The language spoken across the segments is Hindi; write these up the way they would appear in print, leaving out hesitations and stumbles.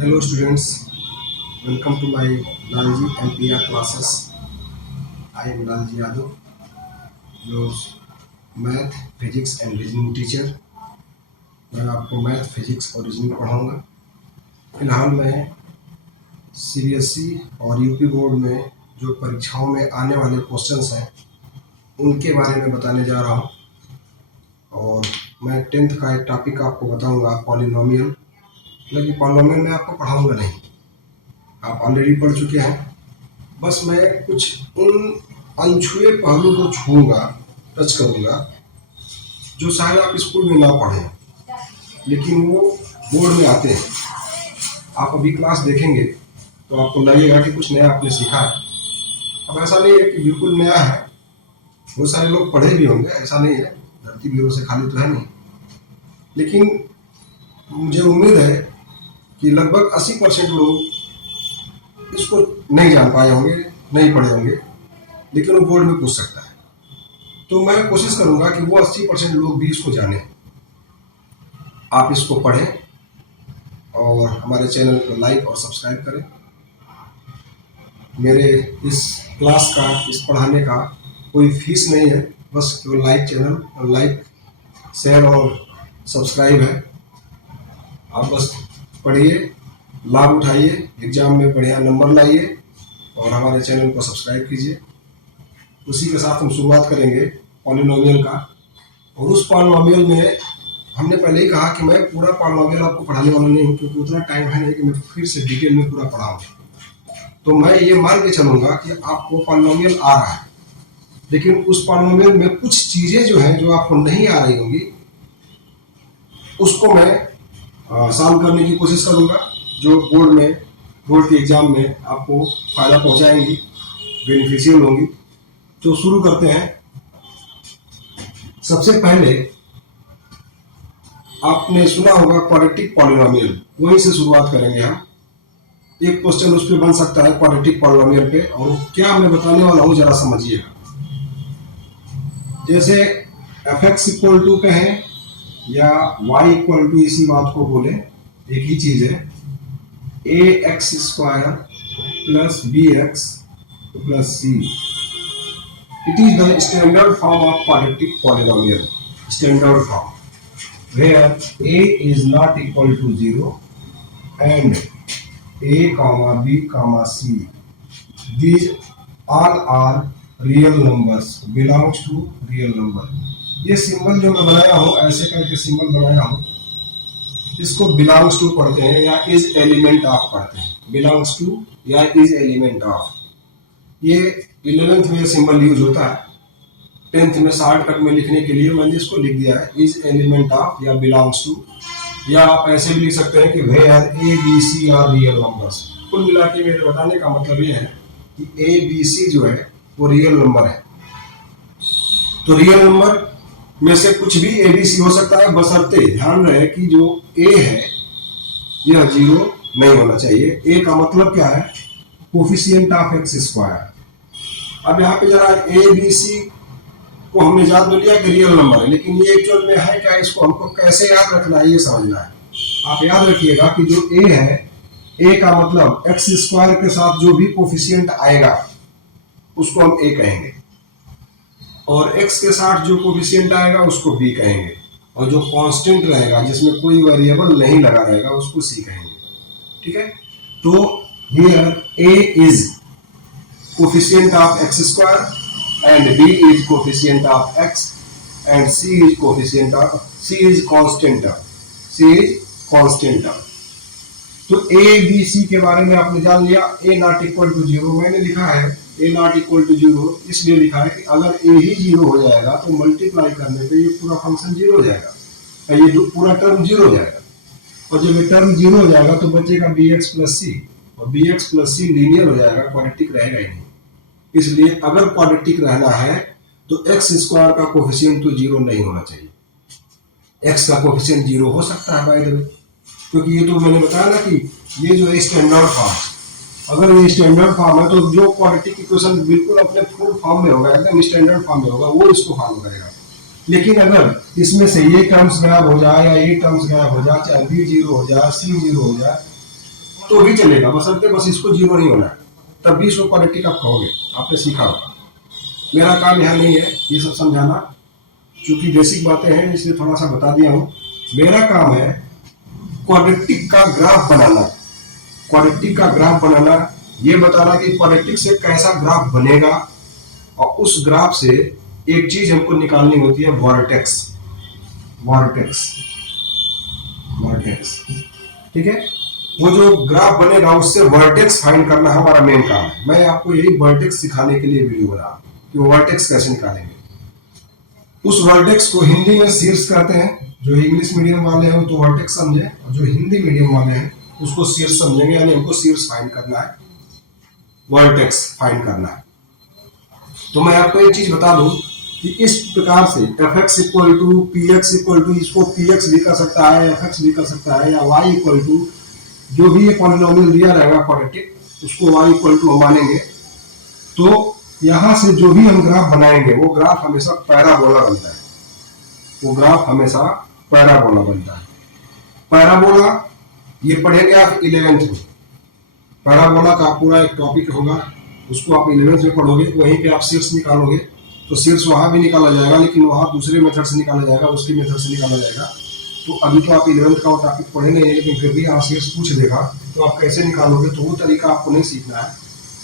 Hello students, welcome to my Lalji MPR classes. I am Lalji Yadav, your math physics and reasoning teacher. मैं आपको मैथ फिजिक्स और रीजनिंग पढ़ाऊंगा। फिलहाल मैं सीबीएसई और यूपी बोर्ड में जो परीक्षाओं में आने वाले क्वेश्चंस हैं उनके बारे में बताने जा रहा हूं। और मैं 10th का एक टॉपिक आपको बताऊंगा, पॉलिनोमियल। लेकिन पॉलिनोमियल मैं आपको पढ़ाऊंगा नहीं, आप ऑलरेडी पढ़ चुके हैं। बस मैं कुछ उन अनछुए पहलू को छूऊंगा, टच करूंगा, जो शायद आप स्कूल में ना पढ़ें लेकिन वो बोर्ड में आते हैं। आप अभी क्लास देखेंगे तो आपको लगेगा कि कुछ नया आपने सीखा है। अब ऐसा नहीं है कि बिल्कुल नया है, बहुत सारे लोग पढ़े भी होंगे, ऐसा नहीं है, धरती भी से खाली तो है नहीं। लेकिन मुझे उम्मीद है कि लगभग 80% लोग इसको नहीं जान पाए होंगे, नहीं पढ़े होंगे, लेकिन वो बोर्ड में पूछ सकता है। तो मैं कोशिश करूंगा कि वो 80% लोग भी इसको जानें। आप इसको पढ़ें और हमारे चैनल को लाइक और सब्सक्राइब करें। मेरे इस क्लास का, इस पढ़ाने का कोई फीस नहीं है, बस केवल लाइक शेयर और सब्सक्राइब है। आप बस पढ़िए, लाभ उठाइए, एग्जाम में बढ़िया नंबर लाइए और हमारे चैनल को सब्सक्राइब कीजिए। उसी के साथ हम शुरुआत करेंगे पॉलिनोमियल का। और उस पॉलिनोमियल में हमने पहले ही कहा कि मैं पूरा पॉलिनोमियल आपको पढ़ाने वाला नहीं हूँ, क्योंकि उतना टाइम है नहीं कि मैं फिर से डिटेल में पूरा पढ़ाऊँ। तो मैं ये मान के चलूँगा कि आपको पॉलिनोमियल आ रहा है, लेकिन उस पॉलिनोमियल में कुछ चीज़ें जो हैं जो आपको नहीं आ रही होंगी उसको मैं सॉल्व करने की कोशिश करूँगा, जो बोर्ड के एग्जाम में आपको फ़ायदा पहुँचाएंगी, बेनिफिशियल होंगी। तो शुरू करते हैं। सबसे पहले आपने सुना होगा क्वाड्रेटिक पॉलिनोमियल, वहीं से शुरुआत करेंगे हम। एक क्वेश्चन उस पर बन सकता है क्वाड्रेटिक पॉलिनोमियल पे, और क्या मैं बताने वाला हूं जरा समझिएगा। जैसे fx इक्वल टू कहें या y इक्वल टू, इसी बात को बोले, एक ही चीज है, ax square plus bx plus c। It is the standard form of quadratic polynomial, standard form, where a is not equal to 0 and a, b, c, these all are real numbers, belongs to real number। ये सिंबल जो मैं बनाया हूँ, ऐसे करके सिंबल बनाया हूँ, इसको बिलोंग्स टू पढ़ते हैं या इज एलिमेंट ऑफ पढ़ते हैं। बिलोंग्स टू या इज एलिमेंट ऑफ, ये 11th में सिंबल यूज होता है। 10th में शॉर्टकट में लिखने के लिए मैंने इसको लिख दिया है इज एलिमेंट ऑफ या बिलोंग्स टू। या आप ऐसे भी लिख सकते हैं कि where A B C are real numbers. कुल मिला के मेरे बताने का मतलब ये है कि ए बी सी जो है वो रियल नंबर है। तो रियल नंबर में से कुछ भी ए बी सी हो सकता है, बशर्ते ध्यान रहे कि जो ए है यह 0 नहीं होना चाहिए। ए का मतलब क्या है? Coefficient of x square. अब यहाँ पे जरा ए बी सी को हमने जान तो लिया कि रियल नंबर है, लेकिन ये एक्चुअल में है क्या, इसको हमको कैसे याद रखना है, ये समझना है। आप याद रखिएगा कि जो ए है, ए का मतलब एक्स स्क्वायर के साथ जो भी कोफिशिएंट आएगा उसको हम ए कहेंगे, और एक्स के साथ जो कोफिशिएंट आएगा उसको बी कहेंगे, और जो कांस्टेंट रहेगा जिसमें कोई वेरिएबल नहीं लगा रहेगा उसको सी कहेंगे। ठीक है, तो here A is coefficient of x square and b is coefficient of x and c is constant of। तो a b c के बारे में आपने जान लिया। a नॉट इक्वल टू 0 मैंने लिखा है, a नॉट इक्वल टू 0 इसलिए लिखा है कि अगर a ही 0 हो जाएगा तो मल्टीप्लाई करने पे ये पूरा फंक्शन 0 हो जाएगा, ये पूरा टर्म 0 हो जाएगा। और जब ये टर्म 0 हो जाएगा तो बचेगा bx प्लस c, और bx प्लस c लीनियर हो जाएगा, क्वाड्रेटिक रहेगा ही नहीं। इसलिए अगर क्वाड्रेटिक रहना है तो एक्स स्क्वायर का कोफिशिएंट तो 0 नहीं होना चाहिए। एक्स का कोफिशिएंट 0 हो सकता है बाय द वे, क्योंकि ये तो मैंने बताया ना कि ये जो है स्टैंडर्ड फॉर्म, अगर ये स्टैंडर्ड फॉर्म है तो जो क्वाड्रेटिक इक्वेशन बिल्कुल अपने फुल फॉर्म में होगा, एकदम स्टैंडर्ड फॉर्म में होगा, वो इसको फॉलो करेगा। लेकिन अगर इसमें से ये टर्म्स गायब हो जाए या ये टर्म्स गायब हो जाए, चाहे बी 0 हो जाए, सी 0 हो जाए, तो भी चलेगा, बस इसको जीरो नहीं होना है, तब भी इसको क्वाड्रेटिक आप कहोगे। आपने सीखा होगा। मेरा काम यहाँ नहीं है ये सब समझाना, क्योंकि बेसिक बातें हैं इसलिए थोड़ा सा बता दिया हूँ। मेरा काम है क्वाड्रेटिक का ग्राफ बनाना। क्वाड्रेटिक का ग्राफ बनाना, ये बताना कि क्वाड्रेटिक से कैसा ग्राफ बनेगा, और उस ग्राफ से एक चीज हमको निकालनी होती है, वर्टेक्स। वर्टेक्स वर्टेक्स ठीक है। वो जो ग्राफ बनेगा उससे वर्टेक्स फाइंड करना हमारा मेन काम है। मैं आपको यही वर्टेक्स सिखाने के लिए वीडियो बना कि वर्टेक्स कैसे निकालेंगे। उस वर्टेक्स को हिंदी में शीर्ष कहते हैं। जो इंग्लिश मीडियम वाले हैं तो वर्टेक्स समझे, और जो हिंदी मीडियम वाले हैं उसको शीर्ष समझेंगे, यानी हमको शीर्ष फाइंड करना है, वर्टेक्स फाइंड करना है। तो मैं आपको एक चीज बता दूं कि इस प्रकार से fx equal to px equal to, इसको px भी कर सकता है, fx भी कर सकता है, या y इक्वल टू जो भी ये पॉलिनोमियल दिया रहेगा क्वाड्रेटिक, उसको y इक्वल टू हम मानेंगे। तो यहां से जो भी हम ग्राफ बनाएंगे वो ग्राफ हमेशा पैराबोला बनता है। वो ग्राफ हमेशा पैराबोला बनता है। पैराबोला ये पढ़ेंगे आप 11th में। पैराबोला का पूरा एक टॉपिक होगा, उसको आप 11th में पढ़ोगे। वहीं पे आप शीर्ष निकालोगे तो शीर्ष वहां भी निकाला जाएगा, लेकिन वहां दूसरे मेथड से निकाला जाएगा, उसके मेथड से निकाला जाएगा। तो अभी तो आप 11th का टॉपिक पढ़े नहीं, लेकिन फिर भी यहाँ शीर्ष पूछ देगा तो आप कैसे निकालोगे, तो वो तरीका आपको नहीं सीखना है।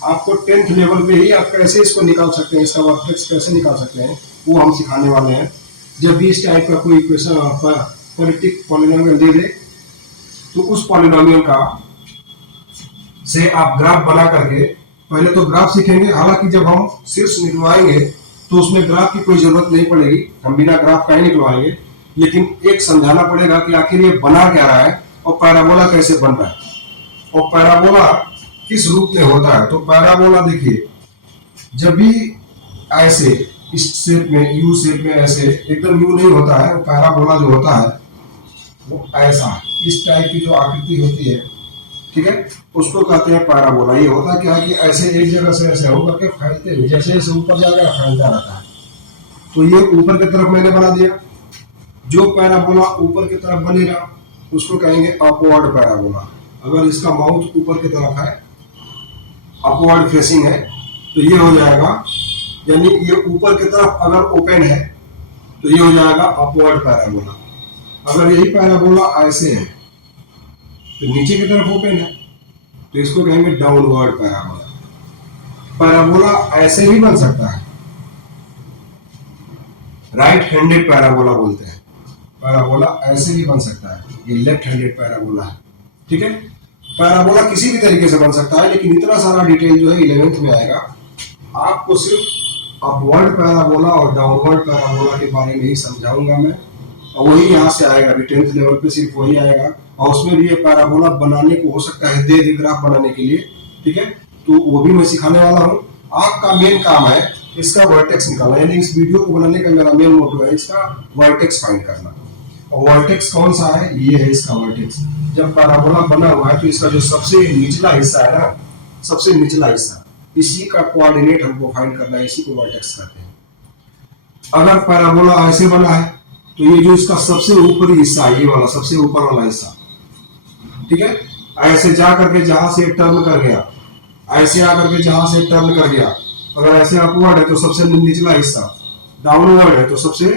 आपको 10th लेवल पे ही आप कैसे इसको निकाल सकते हैं, इसका वर्टेक्स कैसे निकाल सकते हैं, वो हम सिखाने वाले हैं। जब भी इस टाइप का कोई इक्वेशन क्वाड्रेटिक पॉलिनोमियल दे दे तो उस पॉलिनोमियल का से आप ग्राफ बना करके पहले तो ग्राफ सीखेंगे। हालांकि जब हम शीर्ष निकलवाएंगे तो उसमें ग्राफ की कोई जरूरत नहीं पड़ेगी, हम बिना ग्राफ का ही निकलवाएंगे। लेकिन एक समझाना पड़ेगा कि आखिर ये बना क्या रहा है और पैराबोला कैसे बन रहा है, और पैराबोला किस रूप में होता है। तो पैराबोला देखिए, जब भी ऐसे इस शेप में, यू शेप में, ऐसे एकदम यू नहीं होता है, पैराबोला जो होता है वो ऐसा इस टाइप की जो आकृति होती है, ठीक है, उसको कहते हैं पैराबोला। ये होता क्या है कि ऐसे एक जगह से ऐसे हो करके फैलते हुए, जैसे जैसे ऊपर जाएगा फैलता रहता है। तो ये ऊपर की तरफ मैंने बना दिया। जो पैराबोला ऊपर की तरफ बनेगा उसको कहेंगे अपवर्ड पैराबोला। अगर इसका माउथ ऊपर की तरफ है, अपवर्ड फेसिंग है, तो ये हो जाएगा, यानी ये ऊपर की तरफ अगर ओपन है तो ये हो जाएगा अपवर्ड पैराबोला। अगर यही पैराबोला ऐसे है तो नीचे की तरफ ओपन है तो इसको कहेंगे डाउनवर्ड पैराबोला। पैराबोला ऐसे भी बन सकता है, राइट हैंडेड पैराबोला बोलते हैं। पैराबोला ऐसे भी बन सकता है, ये लेफ्ट हैंडेड पैराबोला है, ठीक है। पैराबोला किसी भी तरीके से बन सकता है, लेकिन इतना सारा डिटेल जो है 11th में आएगा। आपको सिर्फ अपवर्ड पैराबोला और डाउनवर्ड पैराबोला के बारे में ही समझाऊंगा मैं, और वही यहाँ से आएगा, 10th लेवल पे सिर्फ वही आएगा। और उसमें भी ये पैराबोला बनाने को हो सकता है दे ग्राफ बनाने के लिए, ठीक है, तो वो भी मैं सिखाने वाला हूँ। आपका मेन काम है इसका वर्टेक्स निकालना, यानी इस वीडियो को बनाने का मेरा मेन मोटिव है इसका वर्टेक्स फाइंड करना। और वर्टेक्स कौन सा है, ये है इसका वर्टेक्स। जब पैराबोला बना हुआ है तो इसका जो सबसे निचला हिस्सा है ना, सबसे निचला हिस्सा, इसी का कोऑर्डिनेट हमको फाइंड करना है, इसी को वर्टेक्स कहते हैं। अगर पैराबोला ऐसे बना है तो ये जो इसका सबसे ऊपरी हिस्सा है, ये वाला सबसे ऊपर वाला हिस्सा, ठीक है, ऐसे जा करके जहां से टर्न कर गया, ऐसे आकर के जहां से टर्न कर गया, अगर ऐसे अपवर्ड है तो सबसे निचला हिस्सा, डाउनवर्ड है तो सबसे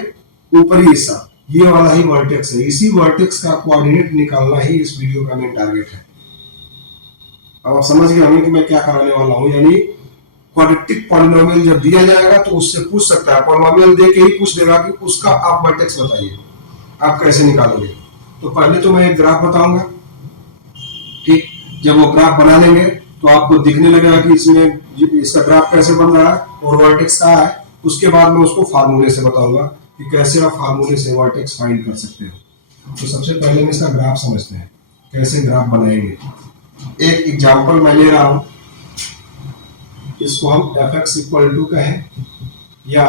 ऊपरी हिस्सा, ये वाला ही वर्टेक्स है। इसी वर्टेक्स का कोऑर्डिनेट निकालना ही इस वीडियो का मेन टारगेट है। अब आप समझ गए होंगे कि मैं क्या कराने वाला हूं, यानी क्वाड्रेटिक पॉलिनोमियल जब दिया जाएगा तो उससे पूछ सकता है, पॉलिनोमियल दे के ही पूछ देगा कि उसका आप वर्टेक्स बताइए, आप कैसे निकालोगे। तो पहले तो मैं एक ग्राफ बताऊंगा, ठीक, जब वो ग्राफ बना लेंगे तो आपको दिखने लगेगा कि इसमें इसका ग्राफ कैसे बन रहा है और वर्टेक्स कहाँ है। उसके बाद मैं उसको फार्मूले से बताऊंगा कि कैसे आप फार्मूले से वर्टेक्स फाइंड कर सकते हो। तो सबसे पहले हम इसका ग्राफ समझते हैं, कैसे ग्राफ बनाएंगे। एक एग्जांपल मैं ले रहा हूं, इसको हम fx इक्वल टू कहें या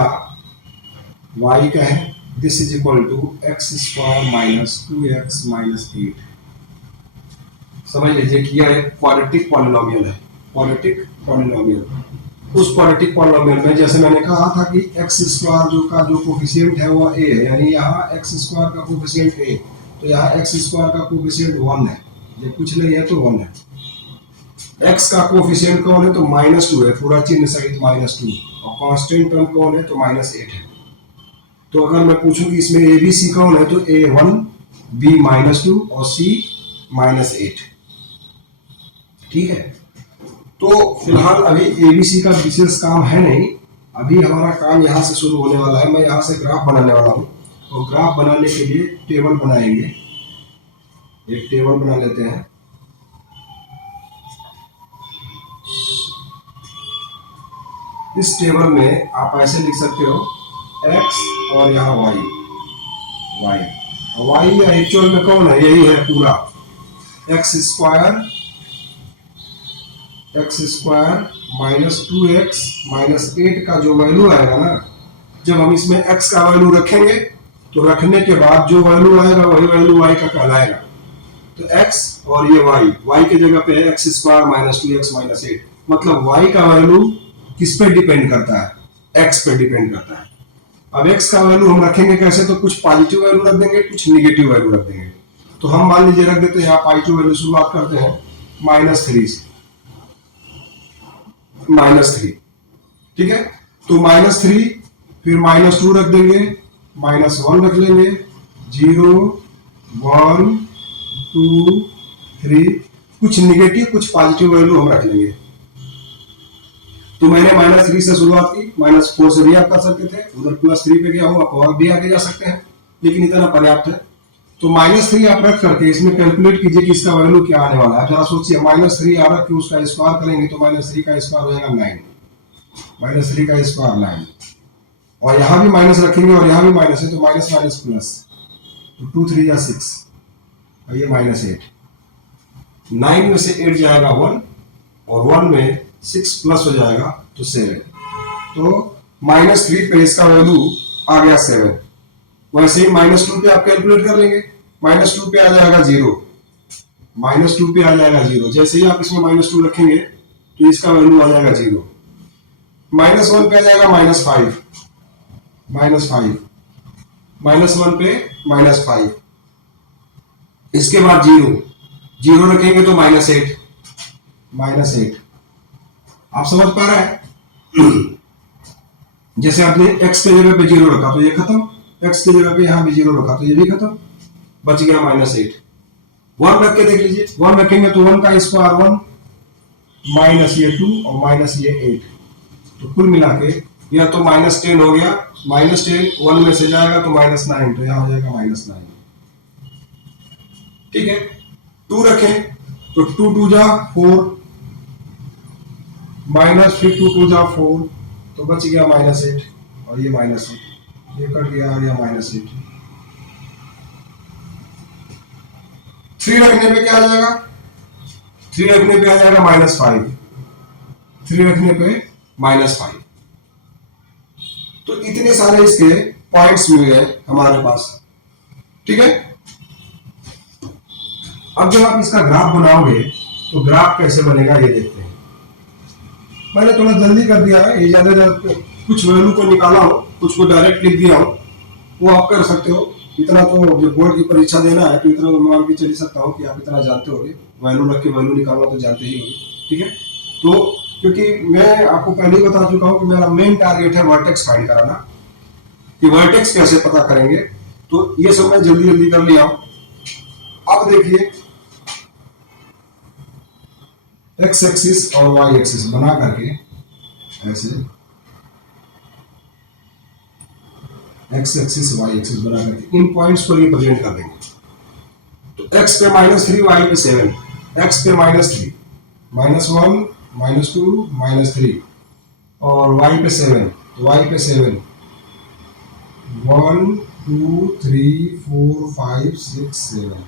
y कहें, this is equal to x square minus 2x minus 8। समझ लीजिए कि यह एक क्वाड्रेटिक पॉलिनोमियल है, क्वाड्रेटिक पॉलिनोमियल। उस क्वाड्रेटिक पॉलिनोमियल में जैसे मैंने कहा था कि एक्स स्क्वायर जो कोफिशिएंट है वो a है, यानी यहाँ एक्स स्क्वायर का कोफिशिएंट a, तो यहाँ एक्स स्क्वायर का कोफिशिएंट 1 है, ये कुछ नहीं है तो 1 है। एक्स का कोफिशिएंट कौन है, तो -2 है, पूरा चिन्ह सहित -2, और कांस्टेंट टर्म कौन है, तो -8 है। तो अगर मैं पूछूं कि इसमें ए बी सी कौन है, तो A1 B -2 और C -8। ठीक है, तो फिलहाल अभी एबीसी का विशेष काम है नहीं, अभी हमारा काम यहाँ से शुरू होने वाला है। मैं यहाँ से ग्राफ बनाने वाला हूँ, और ग्राफ बनाने के लिए टेबल बनाएंगे। एक टेबल बना लेते हैं। इस टेबल में आप ऐसे लिख सकते हो x और यहाँ y या एक्चुअल में कौन है, यही है पूरा x स्क्वायर -2x -8 का जो वैल्यू आएगा ना, जब हम इसमें x का वैल्यू रखेंगे तो रखने के बाद जो वैल्यू आएगा वही वैल्यू y का कहलाएगा। तो x और ये y के जगह पे है x स्क्वायर -2x -8, मतलब y का वैल्यू किस पे डिपेंड करता है, x पे डिपेंड करता है। अब x का वैल्यू हम रखेंगे कैसे, तो कुछ पॉजिटिव वैल्यू रख देंगे, कुछ निगेटिव वैल्यू रख देंगे। तो हम मान लीजिए रख देते हैं यहाँ पॉजिटिव वैल्यू, शुरुआत करते हैं -3 से, -3। ठीक है, तो -3, फिर -2 रख देंगे, -1 रख लेंगे, 0 1 2 3, कुछ निगेटिव कुछ पॉजिटिव वैल्यू हम रख लेंगे। तो मैंने -3 से शुरुआत की, -4 से भी आप कर सकते थे, उधर +3 पे गया हूं, आप और भी आगे जा सकते हैं, लेकिन इतना पर्याप्त है। तो -3 आप रख करके इसमें कैलकुलेट कीजिए कि इसका वैल्यू क्या आने वाला है। जरा सोचिए, -3 आप रख के उसका स्क्वायर करेंगे तो -3 का स्क्वायर हो जाएगा 9, -3 का स्क्वायर 9, और यहाँ भी माइनस रखेंगे और यहाँ भी माइनस है, तो माइनस माइनस प्लस, तो 2 3 या 6, और ये -8। 9 में से 8 जाएगा 1, और 1 में 6 प्लस हो जाएगा तो 7। तो -3 पे इसका वैल्यू आ गया 7। वैसे ही -2 पे आप कैलकुलेट कर लेंगे, -2 पे आ जाएगा 0, -2 पे आ जाएगा 0। जैसे ही आप इसमें -2 रखेंगे तो इसका वैल्यू आ जाएगा 0। -1 पे आ जाएगा -5, -1 पे -5, इसके बाद 0 रखेंगे तो -8। आप समझ पा रहे हैं? जैसे आपने x के जगह पे 0 रखा तो ये खत्म, x की जगह पे यहाँ भी 0 रखा तो ये भी खत्म, बच गया -8। 1 रख के देख लीजिए, 1 रखेंगे तो 1 का स्क्वायर 1, माइनस ये 2 और माइनस ये 8, तो कुल मिला के यह तो -10 हो गया। -10 1 में से जाएगा तो -9, तो यहाँ हो जाएगा -9। ठीक है, 2 रखें तो 2 2 जा 4, माइनस फिर 2 2 जा 4, तो बच गया -8, और ये -8, ये कट गया और यह -8। 3 रखने पे क्या आ जाएगा, 3 रखने पे आ जाएगा -5, 3 रखने पे -5। तो इतने सारे इसके पॉइंट्स मिल गए हमारे पास। ठीक है, अब जब आप इसका ग्राफ बनाओगे तो ग्राफ कैसे बनेगा ये देखते हैं। मैंने थोड़ा जल्दी कर दिया है, ये ज्यादा कुछ वैल्यू को निकाला हो, कुछ को डायरेक्ट लिख दिया हो, वो आप कर सकते हो। इतना तो जो बोर्ड की परीक्षा देना है तो इतना तो मान के चल सकता हूँ कि आप इतना जानते होगे, वैल्यू रख के वैल्यू निकालना तो जानते ही होंगे। ठीक है, तो क्योंकि मैं आपको पहले ही बता चुका हूँ कि मेरा मेन टारगेट है वर्टेक्स फाइंड कराना, कि वर्टेक्स कैसे पता करेंगे, तो ये सब मैं जल्दी जल्दी कर लिया हूँ। अब देखिए, एक्स एक्सिस और वाई एक्सिस बना करके ऐसे, एक्स एक्सिस वाई एक्सिस बना करके इन पॉइंट्स को रिप्रेजेंट कर देंगे। तो एक्स पे -3, वाई पे 7, एक्स पे -3, -1 -2 -3, और वाई पे 7, तो वाई पे 7, 1 2 3 4 5 6 7।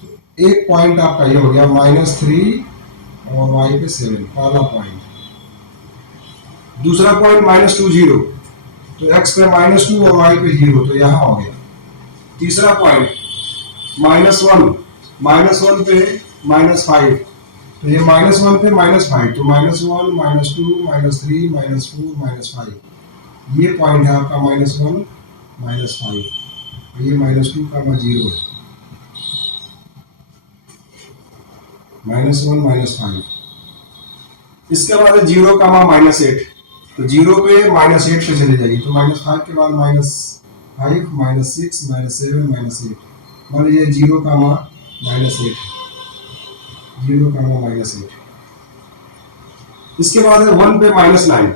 तो एक पॉइंट आपका ये हो गया -3 और वाई पे 7, पहला पॉइंट। दूसरा पॉइंट -2 0, तो x पे -2 और y पे 0, तो यहाँ हो गया। तीसरा पॉइंट -1 पे -5, तो ये -1 पे -5, तो -1 -2 -3 -4 -5, ये पॉइंट है आपका -1 -5, ये -2 का 0 है, -1 -5, इसके बाद है 0, -8, तो 0 पे -8 पे चले जाइए, तो -5 के बाद -5, -6, -7, -8, मान लीजिए 0, -8, 0, -8। इसके बाद है 1 पे -9,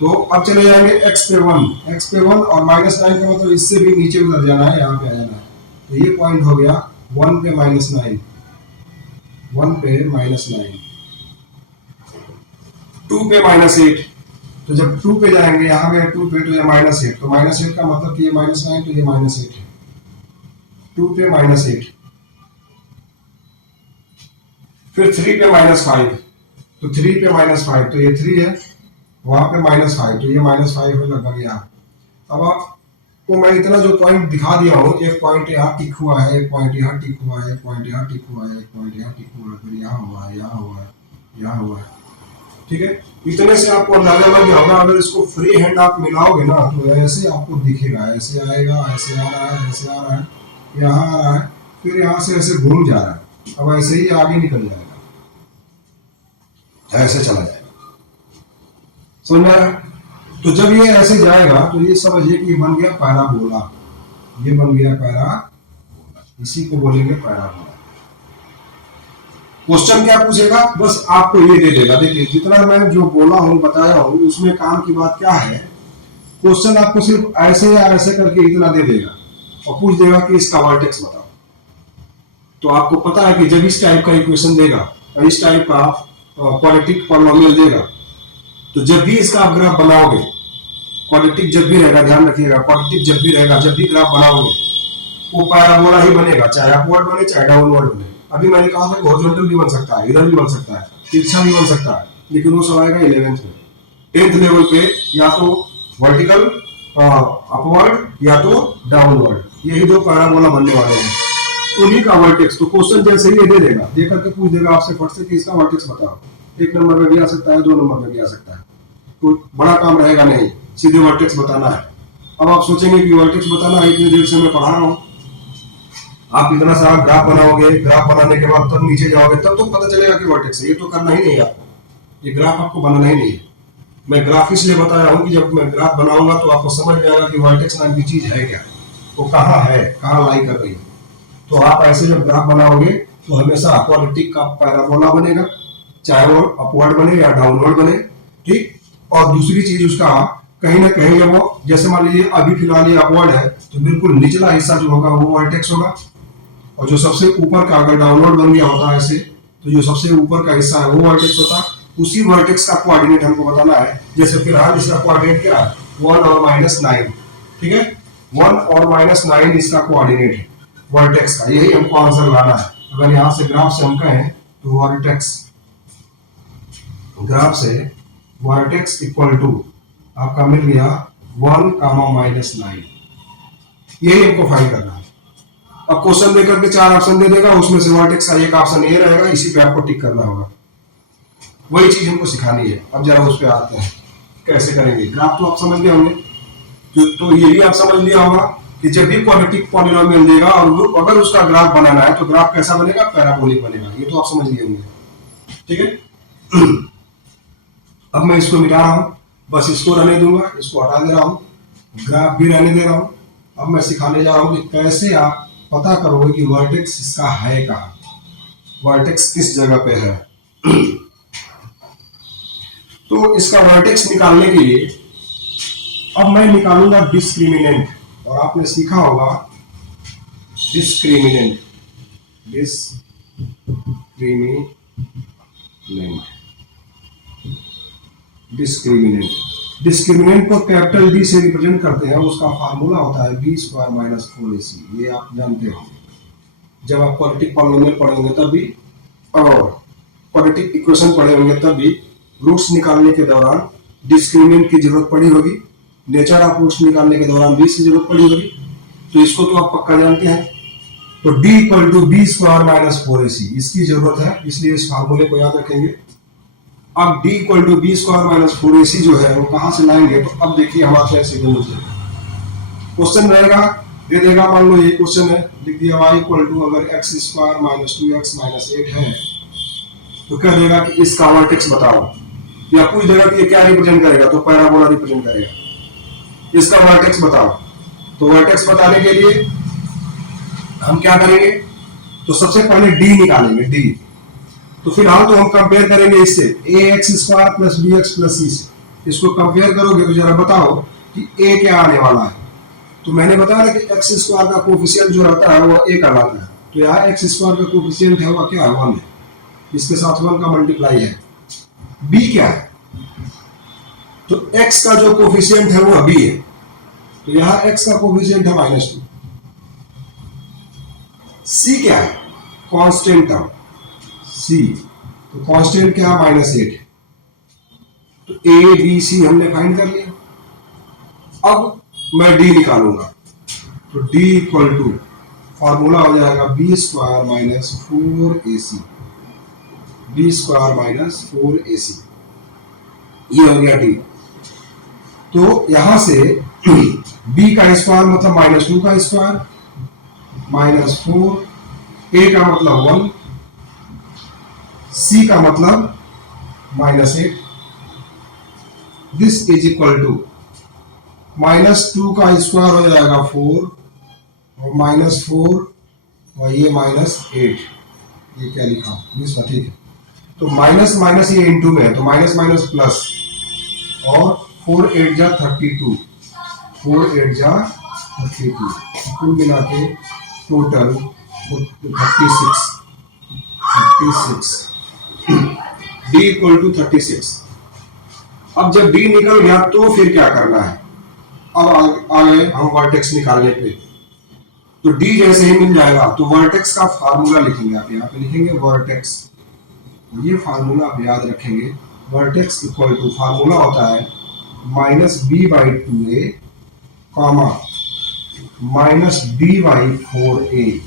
तो अब चले जाएंगे x पे 1, और -9 का मतलब इससे भी नीचे उतर जाना है, यहाँ पे आ जाना है, तो ये पॉइंट हो गया 1 पे -9, 1 पे -9, 2 पे -8, तो जब 2 पे जाएंगे, यहाँ गए 2 पे, तो ये -8, तो -8 का मतलब कि ये -9, तो ये -8 है, 2 पे -8, फिर 3 पे -5, तो 3 पे -5, तो ये 3 है, वहां पे -5, तो ये -5 है लगभग यहाँ। अब आपको मैं इतना जो पॉइंट दिखा दिया हूँ, एक पॉइंट यहाँ टिक हुआ है, एक पॉइंट यहाँ टिक हुआ है, एक पॉइंट यहाँ टिक हुआ है, एक पॉइंट यहाँ टिक हुआ है, फिर यहाँ हुआ है, यहाँ हुआ है, यहाँ हुआ है, ठीक है। इतने से आपको अंदाजा लग गया होगा। अगर इसको फ्री हैंड आप मिलाओगे ना, तो ऐसे आपको दिखेगा, ऐसे आएगा, ऐसे आ रहा है, ऐसे आ रहा है, यहाँ आ रहा है, फिर यहाँ से ऐसे घूम जा रहा है, अब ऐसे ही आगे निकल जाएगा, ऐसे चला जाएगा, समझ में आ रहा है? तो जब ये ऐसे जाएगा, तो ये समझिए कि ये बन गया पैराबोला, ये बन गया पैराबोला, इसी को बोलेंगे पैराबोला। क्वेश्चन क्या पूछेगा, बस आपको ये दे देगा। देखिए जितना मैं जो बोला हूँ, बताया हूँ, उसमें काम की बात क्या है, क्वेश्चन आपको सिर्फ ऐसे या ऐसे करके इतना दे देगा और पूछ देगा कि इसका वर्टेक्स बताओ। तो आपको पता है कि जब इस टाइप का इक्वेशन देगा और इस टाइप का क्वाड्रेटिक पॉलिनोमियल देगा, तो जब भी इसका आप ग्राफ बनाओगे, क्वाड्रेटिक जब भी रहेगा, ध्यान रखिएगा, क्वाड्रेटिक जब भी रहेगा, जब भी ग्राफ बनाओगे, वो पैराबोला ही बनेगा, चाहे अपवर्ड बने चाहे डाउनवर्ड बने। अभी मैंने कहा था कि हॉरिजॉन्टल भी बन सकता है, इधर भी बन सकता है, तिरछा भी बन सकता है, लेकिन वो सब आएगा 11th में। 10th लेवल पे या तो वर्टिकल अपवर्ड या तो डाउनवर्ड, यही दो पैराबोला बनने वाले हैं, उन्हीं का वर्टेक्स। तो क्वेश्चन जैसे ही ये दे देगा, दे करके पूछ देगा आपसे फट से कि इसका वर्टेक्स बताओ। 1 नंबर में भी आ सकता है, 2 नंबर में भी आ सकता है, कोई बड़ा काम रहेगा नहीं, सीधे वर्टेक्स बताना है। अब आप सोचेंगे कि वर्टेक्स बताना है, इतनी देर से मैं पढ़ा रहा हूँ, आप इतना सारा ग्राफ बनाओगे, ग्राफ बनाने के बाद तब नीचे जाओगे, तब तो पता चलेगा कि वर्टेक्स है। ये तो करना ही नहीं है आपको, ये ग्राफ आपको बनाना ही नहीं है। मैं ग्राफ इसलिए बताया हूँ कि जब मैं ग्राफ बनाऊंगा तो आपको समझ में आएगा कि वर्टेक्स नाम की चीज है क्या, वो कहाँ है, कहाँ लाई कर रही है। तो आप ऐसे जब ग्राफ बनाओगे तो हमेशा क्वाड्रेटिक का पैराबोला बनेगा, चाहे वो अपवर्ड बने या डाउनवर्ड बने, ठीक। और दूसरी चीज उसका कहीं ना कहीं जब वो, जैसे मान लीजिए अभी फिलहाल ये अपवर्ड है, तो बिल्कुल निचला हिस्सा जो होगा वो वर्टेक्स होगा, और जो सबसे ऊपर का अगर डाउनवर्ड बन गया होता है ऐसे, तो जो सबसे ऊपर का हिस्सा है वो वर्टेक्स होता है। उसी वर्टेक्स का कोऑर्डिनेट हमको बताना है। जैसे फिलहाल इसका कोऑर्डिनेट क्या है, 1 और -9, ठीक है, 1 और -9 इसका कोऑर्डिनेट है वर्टेक्स का, यही हमको आंसर लाना है। अगर यहाँ से ग्राफ से हम कहें तो वर्टेक्स, ग्राफ से वर्टेक्स इक्वल टू आपका मिल गया 1, -9, यही हमको फाइंड करना है। अब क्वेश्चन देकर के 4 ऑप्शन दे देगा, उसमें से वर्टेक्स का एक ऑप्शन ये रहेगा, इसी पे आपको टिक करना होगा। वही चीज हमको सिखानी है। अब जरा उस पे आते हैं कैसे करेंगे। ग्राफ तो आप समझ गए होंगे, तो ये भी आप समझ लिया होगा कि जब भी क्वाड्रेटिक पॉलिनोमियल देगा और अगर उसका ग्राफ बनाना है तो ग्राफ कैसा बनेगा, पैराबोलिक बनेगा। ये तो आप समझ लिए होंगे, ठीक है। अब मैं इसको मिटा रहा हूं, बस इसको रहने दूंगा, इसको हटा दे रहा हूं, ग्राफ भी रहने दे रहा हूं। अब मैं सिखाने जा रहा हूं कि कैसे आप पता करोगे कि वर्टेक्स इसका है कहां, वर्टेक्स किस जगह पे है। तो इसका वर्टेक्स निकालने के लिए अब मैं निकालूंगा डिस्क्रिमिनेंट, और आपने सीखा होगा डिस्क्रिमिनेंट, डिस्क्रिमिनेंट को कैपिटल डी से रिप्रेजेंट करते हैं। उसका फार्मूला होता है b² - 4ac, ये आप जानते हो। जब आप क्वाड्रेटिक पॉलिनोमियल पढ़ेंगे तब भी, और क्वाड्रेटिक इक्वेशन पढ़े होंगे तब भी, रूट्स निकालने के दौरान डिस्क्रिमिनेंट की जरूरत पड़ी होगी, नेचर ऑफ रूट्स निकालने के दौरान भी इसकी जरूरत पड़ी होगी। तो इसको तो आप पक्का जानते हैं। तो d = b² - 4ac इसकी जरूरत है, इसलिए इस फार्मूले को याद रखेंगे। अब d = b² - 4ac जो है वो कहां से लाएंगे, तो अब देखिए हमारे ऐसे क्वेश्चन रहेगा, दे देगा, मान लो ये क्वेश्चन है, लिख दिया y = अगर x² - 2x - 8 है, तो कह देगा कि इसका वर्टेक्स बताओ। या पूछ देगा कि ये क्या रिप्रेजेंट करेगा, तो पैराबोला रिप्रेजेंट करेगा। इसका वर्टेक्स बताओ। तो वर्टेक्स बताने के लिए हम क्या करेंगे, तो सबसे पहले डी निकालेंगे, डी। तो फिलहाल तो हम कंपेयर करेंगे इससे, A X square plus B X plus C से। इसको कंपेयर करोगे तो जरा बताओ कि ए क्या आने वाला है। तो मैंने बताया कि एक्स स्क्वायर का कोफिशिएंट जो रहता है वो ए कहलाता है। तो यहाँ एक्स स्क्वायर का कोफिशिएंट है वो क्या है, 1 है, इसके साथ 1 का मल्टीप्लाई है। बी क्या है, तो x का जो कोफिशिएंट है वो बी है, तो यहां x का कोफिशिएंट है -2। c क्या है, कांस्टेंट टर्म c, तो कांस्टेंट क्या है, -8। तो a b c हमने फाइंड कर लिया। अब मैं d निकालूंगा, तो d इक्वल टू फॉर्मूला हो जाएगा b square minus 4ac, b square minus 4ac, ये हो गया d। तो यहां से b का स्क्वायर मतलब -2 का स्क्वायर, -4, a का मतलब 1, c का मतलब -8। दिस इज इक्वल टू -2 का स्क्वायर हो जाएगा 4 और -4 और ये -8, ये क्या लिखा दिस, ठीक है। तो माइनस माइनस ये इंटू में है, तो माइनस माइनस प्लस, और 4 8 जा 32, 4 8 जा 32, कुल मिला के टोटल 36, d इक्वल टू 36। अब जब d निकल गया तो फिर क्या करना है, अब आगे हम वर्टेक्स निकालने पे। तो d जैसे ही मिल जाएगा तो वर्टेक्स का फार्मूला लिखेंगे, आप यहाँ पे लिखेंगे वर्टेक्स, ये फार्मूला आप याद रखेंगे। वर्टेक्स इक्वल टू फार्मूला होता है -b/2a, -d/4a।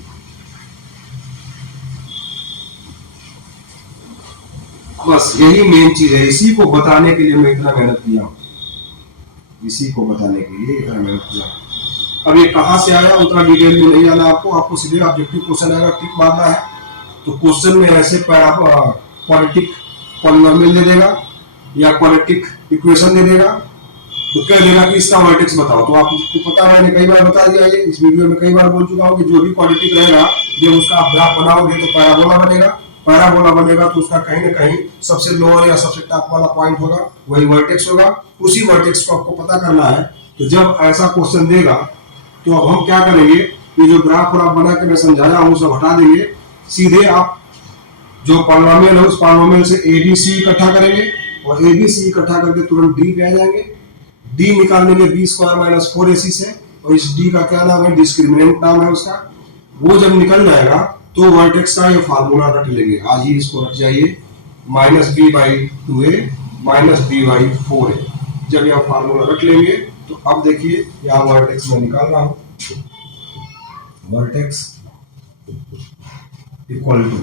बस यही मेन चीज है, इसी को बताने के लिए मैं इतना मेहनत किया हूं, इसी को बताने के लिए इतना मेहनत किया। अब ये कहां से आया उतना डिटेल में नहीं जाना आपको, आपको सीधे ऑब्जेक्टिव क्वेश्चन आएगा, टिक मारना है। तो क्वेश्चन में ऐसे क्वाड्रेटिक पॉलिनोमियल दे देगा या क्वाड्रेटिक इक्वेशन दे देगा, तो कह देगा कि इसका वर्टेक्स बताओ। तो आपको पता है, मैंने कई बार बता दिया है, इस वीडियो में कई बार बोल चुका हूं कि जो भी क्वाड्रेटिक रहेगा, जब उसका आप ग्राफ बनाओगे तो पैराबोला बनेगा। पैराबोला बनेगा तो उसका कहीं ना कहीं सबसे लोअर या सबसे टॉप वाला पॉइंट होगा, वही वर्टेक्स होगा। उसी वर्टेक्स को आपको पता करना है। तो जब ऐसा क्वेश्चन देगा तो अब हम क्या करेंगे, ये जो ग्राफ और आप बना के मैं समझाया हूं सब हटा देंगे, सीधे आप जो पॉलिनोमियल है उस पॉलिनोमियल से ABC इकट्ठा करेंगे और ABC इकट्ठा करके तुरंत D पे आ जाएंगे। D निकाल लेंगे b स्क्वायर माइनस 4ac से, और इस D का क्या नाम है, डिस्क्रिमिनेंट नाम है उसका। वो जब निकल जाएगा तो वर्टेक्स का ये फार्मूला रट लेंगे, आज ही इसको रट जाइए, -b/2a -d/4a। जब यह फार्मूला रट लेंगे तो अब देखिए यहाँ वर्टेक्स में निकाल रहा हूं, वर्टेक्स इक्वल टू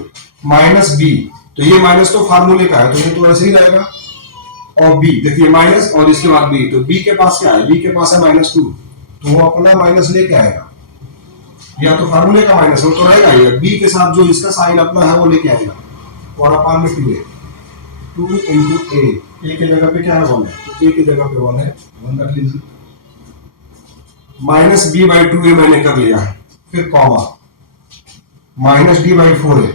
-b, तो ये माइनस तो फार्मूले का है तो ये तो ऐसे ही रहेगा, और b देखिए माइनस और इसके बाद b, तो b के पास क्या है, b के पास है -2, तो वो अपना माइनस लेके आएगा, या तो फार्मूले का माइनस वो तो रहेगा ही, b के साथ जो इसका साइन अपना है वो लेके आएगा, और अपान में 2a, 2 into a के जगह पे क्या है 1 है, तो a की जगह पे 1 है, 1 रख लीजिए। -b/2a मैंने कर लिया है, फिर कॉमा -d/4a,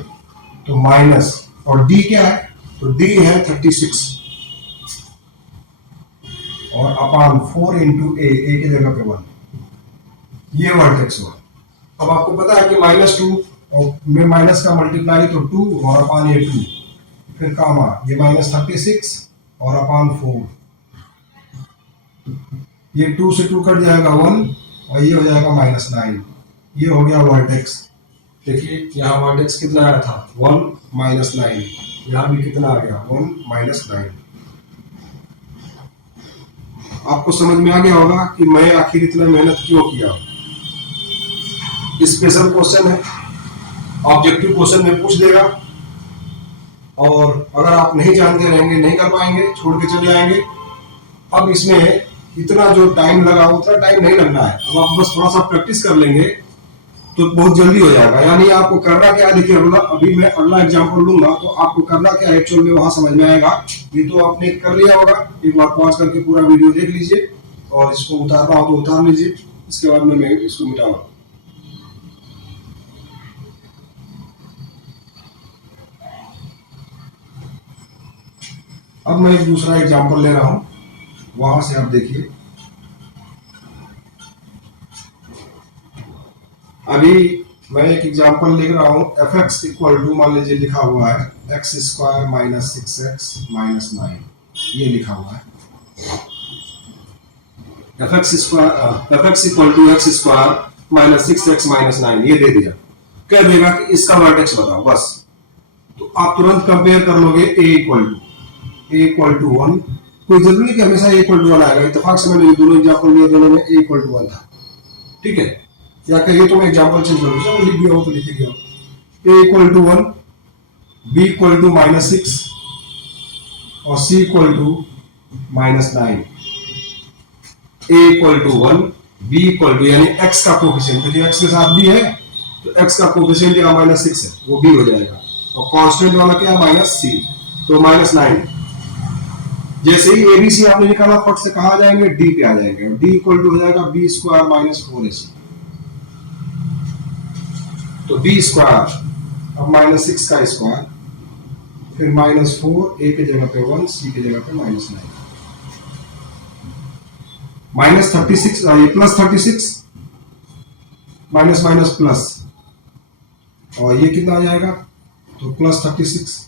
तो माइनस, और d क्या है, तो d है 36, और अपान 4 into a की जगह पे 1, ये वर्टेक्स हुआ। अब आपको पता है कि -2 और में माइनस का मल्टीप्लाई तो 2 और अपान ये 2, फिर कामा ये -36 और अपान 4, ये 2 से 2 कट जाएगा 1, और ये हो जाएगा -9, ये हो गया वर्टेक्स। देखिए यहाँ वर्टेक्स कितना आया था 1 -9, यहाँ भी कितना आ गया 1 -9। आपको समझ में आ गया होगा कि मैं आखिर इतना मेहनत क्यों किया। स्पेशल क्वेश्चन है, ऑब्जेक्टिव क्वेश्चन में पूछ देगा, और अगर आप नहीं जानते रहेंगे, नहीं कर पाएंगे, छोड़ के चले आएंगे। अब इसमें इतना जो टाइम लगा उतना टाइम नहीं लगना है, अब आप बस थोड़ा सा प्रैक्टिस कर लेंगे तो बहुत जल्दी हो जाएगा। यानी आपको करना क्या है, देखिए अभी मैं अगला एग्जांपल लूंगा तो आपको करना क्या एक्चुअल में वहां समझ में आएगा। ये तो आपने कर लिया होगा, एक बार पॉज करके पूरा वीडियो देख लीजिए और इसको उतारना हो तो उतार लीजिए, इसके बाद में मैं इसको मिटाऊंगा। अब मैं एक दूसरा एग्जांपल ले रहा हूं, वहां से आप देखिए। अभी मैं एक एग्जांपल लिख रहा हूं, एफ एक्स इक्वल टू, मान लीजिए लिखा हुआ है x square minus 6x minus 9, ये लिखा हुआ है। F x equal to x square minus 6x minus 9 ये दे दिया, कह देगा कि इसका वर्टेक्स बताओ बस। तो आप तुरंत कंपेयर कर लोगे a इक्वल टू 1, कोई जरूरी नहीं कि हमेशा a इक्वल टू 1 आएगा, इत्तेफाक से मैंने दोनों एग्जांपल लिए, दोनों में a इक्वल टू 1 था, ठीक है। या कहिए तो मैं एग्जांपल चेंज कर दूं, लिख दिया हो तो लिख दिया हो, a equal to 1, b equal to minus 6 और c equal to minus 9। a equal to 1, b equal to, यानी x का कोफिशिएंट, क्योंकि x के साथ b है तो x का कोफिशिएंट यहाँ माइनस 6 है, वो b हो जाएगा, और कांस्टेंट वाला क्या है माइनस c, तो माइनस 9। जैसे ही एबीसी आपने निकाला फट से कहा जाएंगे डी पे आ जाएंगे, डी इक्वल टू हो जाएगा बी स्क्वायर माइनस 4ac, तो बी स्क्वायर अब माइनस 6 का स्क्वायर, फिर माइनस 4, ए की जगह पे 1, सी की जगह पे माइनस 9, माइनस 36, ये प्लस 36, माइनस माइनस प्लस, और ये कितना आ जाएगा, तो प्लस 36,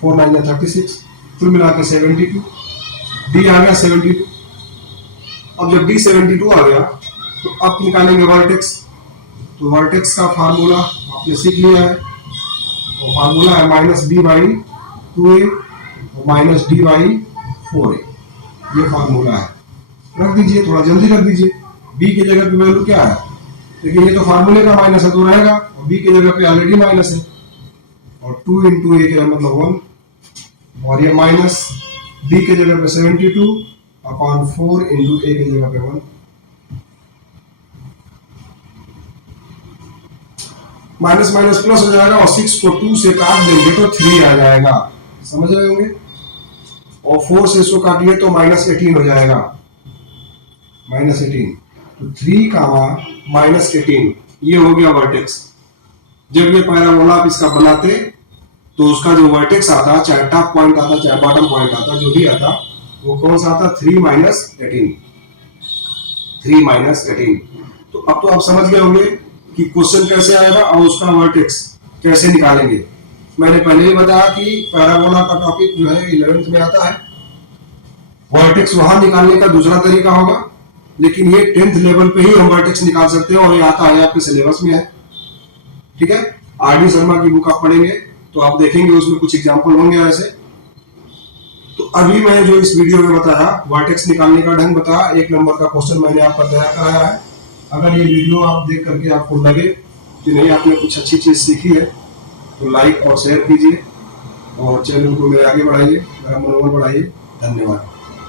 4 9 36, फिर मिला के 72, डी आ गया 72। अब जब डी 72 आ गया तो अब निकालेंगे वर्टेक्स, तो वर्टेक्स का फार्मूला आपने सीख लिया है, तो फार्मूला है माइनस डी बाई 2a और माइनस डी बाई 4a, ये फार्मूला है। रख दीजिए, थोड़ा जल्दी रख दीजिए, b की जगह पे वैल्यू क्या है, लेकिन ये तो फार्मूले का माइनस है तो रहेगा, और b की जगह पे ऑलरेडी माइनस है, और 2 इंटू ए का मतलब 1, और ये माइनस डी के जगह पे 72 अपॉन 4 इंटू ए के जगह पे 1, माइनस माइनस प्लस हो जाएगा, और 6 को 2 से काट देंगे तो 3 आ जाएगा, समझ रहे होंगे, और 4 से इसको काटिए तो माइनस 18 हो जाएगा, माइनस 18, तो 3 कामा माइनस 18, ये हो गया वर्टेक्स। जब ये पैराबोला आप इसका बनाते तो उसका जो वर्टेक्स आता, चाहे टॉप पॉइंट आता चाहे बॉटम पॉइंट आता, जो भी आता वो कौन सा आता, 3 माइनस 18, 3 माइनस 18। तो अब तो आप समझ गए होंगे कि क्वेश्चन कैसे आएगा और उसका वर्टेक्स कैसे निकालेंगे। मैंने पहले ही बताया कि पैराबोला का टॉपिक जो है 11th में आता है, वर्टेक्स वहां निकालने का दूसरा तरीका होगा, लेकिन ये 10th लेवल पे ही हम वर्टेक्स निकाल सकते हैं, और ये आता है आपके सिलेबस में है, ठीक है। आर डी शर्मा की बुक आप पढ़ेंगे तो आप देखेंगे उसमें कुछ एग्जाम्पल होंगे ऐसे। तो अभी मैं जो इस वीडियो में बताया वर्टेक्स निकालने का ढंग बताया, 1 नंबर का क्वेश्चन मैंने आपका तैयार कराया है। अगर ये वीडियो आप देख करके आपको लगे कि नहीं आपने कुछ अच्छी चीज सीखी है तो लाइक और शेयर कीजिए, और चैनल को मेरे आगे बढ़ाइए, मेरा मनोबल बढ़ाइए। धन्यवाद।